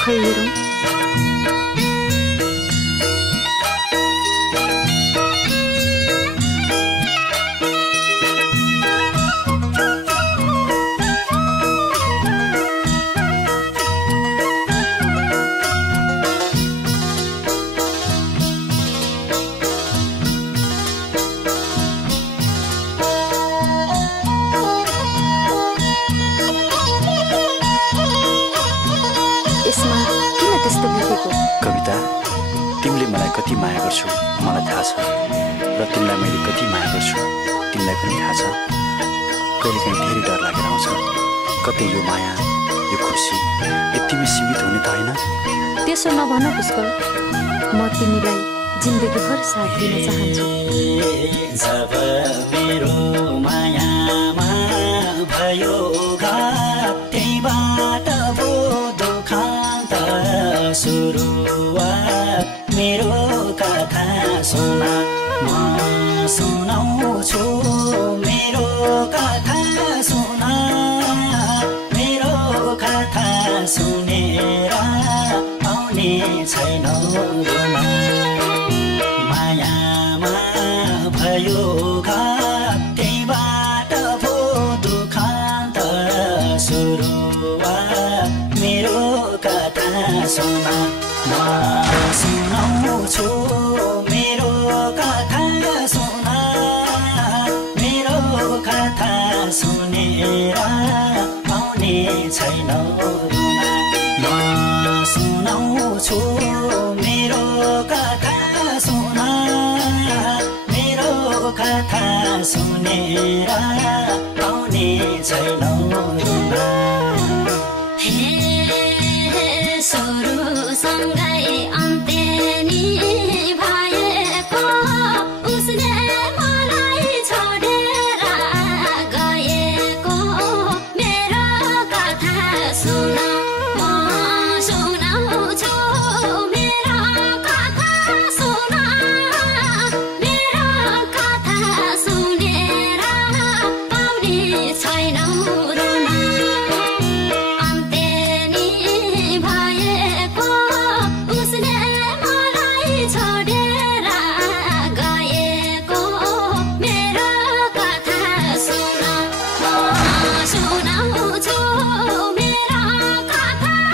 खै हेरौँ। कविता, तिमीले मलाई कति माया गर्छौ मलाई थाहा छ र तिमीलाई मैले कति माया गर्छु तिमीलाई पनि थाहा छ। कहिलेकाहीँ धेरै डर लागेर आउँछ, कतै यो माया यो खुसी यतिमै सीमित हुने त होइन। त्यसो नभन पुष्कल, म तिमीलाई जिन्दगीभर साथ दिन चाहन्छु। जब मेरो मायामा भयो घात, त्यहीबाट पो दुखान्त सुरुवात। मेरो कथा सुना, म सुनाउँछु मेरो कथा सुना। मेरो कथा सुनेर आउने छैनौ रुना। मायामा भयो घात, त्यहीबाट पो दुखान्त सुरुवात। मेरो कथा सुना, म सुनाउँछु मेरो कथा सुना। मेरो कथा सुनेर आउने छैनौ रुना। म सुनाउँछु मेरो कथा सुना। मेरो कथा सुनेर आउने छैनौ रुना। हे सुरु सँगै